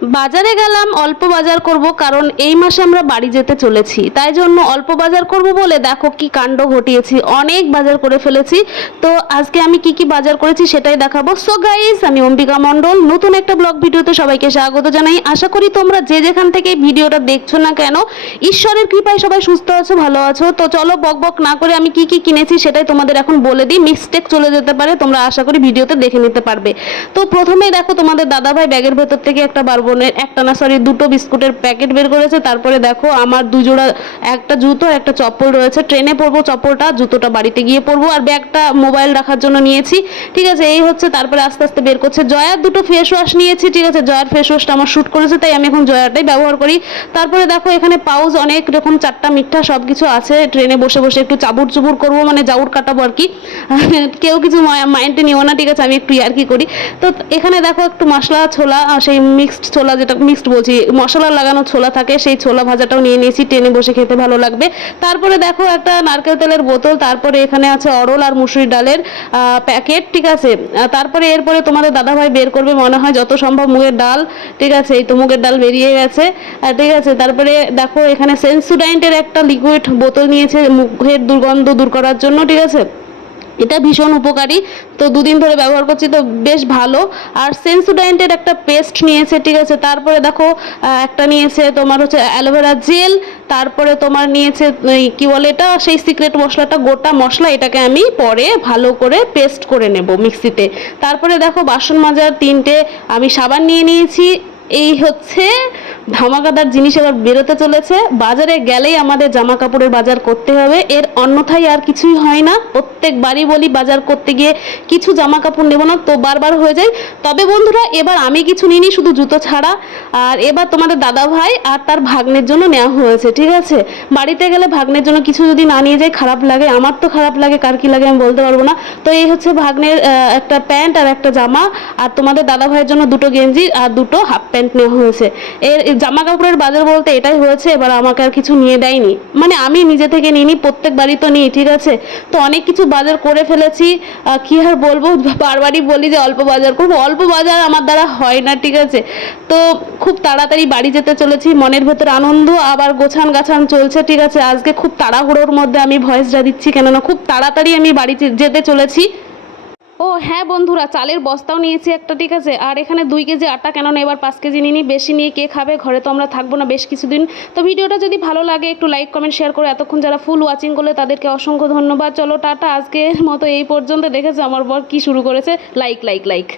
বাজারে গেলাম, অল্প বাজার করব, কারণ এই মাসে আমরা বাড়ি যেতে চলেছি, তাই জন্য অল্প বাজার করব বলে দেখো কি কাণ্ড ঘটিয়েছি, অনেক বাজার করে ফেলেছি। তো আজকে আমি কি কি বাজার করেছি সেটাই দেখাবো। সো গাইস, আমি অম্বিকা মণ্ডল, নতুন একটা ব্লগ ভিডিওতে সবাইকে স্বাগত জানাই। আশা করি তোমরা যে যেখান থেকে ভিডিওটা দেখছো না কেন, ঈশ্বরের কৃপায় সবাই সুস্থ আছো, ভালো আছো। তো চলো বক বক না করে আমি কি কি কিনেছি সেটাই তোমাদের এখন বলে দিই, মিস্টেক চলে যেতে পারে, তোমরা আশা করি ভিডিওতে দেখে নিতে পারবে। তো প্রথমেই দেখো তোমাদের দাদাভাই ব্যাগের ভেতর থেকে একটা দুটো বিস্কুটের প্যাকেট বের করেছে। তারপরে দেখো আমার দুজোড়া, একটা জুতো একটা চপ্পল রয়েছে, ট্রেনে পরবো চপ্পলটা, জুতোটা বাড়িতে গিয়ে পরবো, আর ব্যাগটা মোবাইল রাখার জন্য নিয়েছি। ঠিক আছে, এই হচ্ছে। তারপরে আস্তে আস্তে বের করছে জয়ার দুটো ফেস ওয়াশ নিয়েছি। ঠিক আছে, জয়ার ফেস ওয়াশটা আমার শ্যুট করেছে, তাই আমি এখন জয়ারটাই ব্যবহার করি। তারপরে দেখো এখানে পাউচ অনেক রকম, চারটা মিঠা সব কিছু আছে। ট্রেনে বসে বসে একটু চাবুর চুবুর করবো, মানে জাউর কাটাবো আর কি। কেউ কিছু মাইন্ডে নিও না, ঠিক আছে, আমি একটু আর কি করি। তো এখানে দেখো একটু মশলা ছোলা, সেই মিক্সড ছোলা, যেটা মিক্সড বলছি, মশলা লাগানো ছোলা থাকে, সেই ছোলা ভাজাটাও নিয়ে নিয়েছি, ট্রেনে বসে খেতে ভালো লাগবে। তারপরে দেখো একটা নারকেল তেলের বোতল, তারপরে এখানে আছে অরল আর মুসুরি ডালের প্যাকেট। ঠিক আছে, তারপরে এরপরে তোমাদের দাদাভাই বের করবে মনে হয় যত সম্ভব মুগের ডাল। ঠিক আছে, এই তো মুগের ডাল বেরিয়ে গেছে। ঠিক আছে, তারপরে দেখো এখানে সেন্সোডাইন্টের একটা লিকুইড বোতল নিয়েছে মুখের দুর্গন্ধ দূর করার জন্য। ঠিক আছে, এটা ভীষণ উপকারী, তো দুদিন ধরে ব্যবহার করছি, তো বেশ ভালো। আর সেন্সোডাইন্টের একটা পেস্ট নিয়েছে। ঠিক আছে, তারপরে দেখো একটা নিয়েছে তোমার হচ্ছে অ্যালোভেরা জেল। তারপরে তোমার নিয়েছে কি বলে এটা, সেই সিক্রেট মশলাটা, গোটা মশলা, এটাকে আমি পরে ভালো করে পেস্ট করে নেব মিক্সিতে। তারপরে দেখো বাসন মাজার তিনটে আমি সাবান নিয়ে নিয়েছি। এই হচ্ছে ধামাকাদার জিনিস এবার বেরোতে চলেছে। বাজারে গেলেই আমাদের জামা কাপড়ের বাজার করতে হবে, এর অন্যথায় আর কিছুই হয় না। প্রত্যেকবারই বলি বাজার করতে গিয়ে কিছু জামা কাপড় নেব না, তো বারবার হয়ে যায়। তবে বন্ধুরা, এবার আমি কিছু নিইনি, শুধু জুতো ছাড়া। আর এবার তোমাদের দাদা ভাই আর তার ভাগ্নের জন্য নেওয়া হয়েছে। ঠিক আছে, বাড়িতে গেলে ভাগ্নের জন্য কিছু যদি না নিয়ে যাই খারাপ লাগে, আমার তো খারাপ লাগে, কার কি লাগে আমি বলতে পারবো না। তো এই হচ্ছে ভাগ্নের একটা প্যান্ট আর একটা জামা, আর তোমাদের দাদা ভাইয়ের জন্য দুটো গেঞ্জি আর দুটো হাফ প্যান্ট নেওয়া হয়েছে। এর জামা কাপড়ের বাজার বলতে এটাই হয়েছে। এবার আমাকে আর কিছু নিয়ে দেয়নি, মানে আমি নিজে থেকে নিইনি, প্রত্যেকবারই তো নিই। ঠিক আছে, তো অনেক কিছু বাজার করে ফেলেছি, কি আর বলবো, বারবারই বলি যে অল্প বাজার করবো, অল্প বাজার আমার দ্বারা হয় না। ঠিক আছে, তো খুব তাড়াতাড়ি বাড়ি যেতে চলেছি, মনের ভেতর আনন্দ, আবার গোছান গাছান চলছে। ঠিক আছে, আজকে খুব তাড়াহুড়োর মধ্যে আমি ভয়েসটা দিচ্ছি, কেননা খুব তাড়াতাড়ি আমি বাড়ি যেতে চলেছি। ও হ্যাঁ বন্ধুরা, চালের বস্তাও নিয়েছি একটা। ঠিক আছে, আর এখানে 2 কেজি আটা, কেননা এবার 5 কেজি নিই, বেশি নিয়ে কে খাবে, ঘরে তো আমরা থাকবো না বেশ কিছুদিন। তো ভিডিওটা যদি ভালো লাগে একটু লাইক কমেন্ট শেয়ার করে, এতক্ষণ যারা ফুল ওয়াচিং করলে তাদেরকে অসংখ্য ধন্যবাদ। চলো টাটা, আজকের মতো এই পর্যন্ত। দেখেছো আমার বর কি শুরু করেছে, লাইক লাইক লাইক।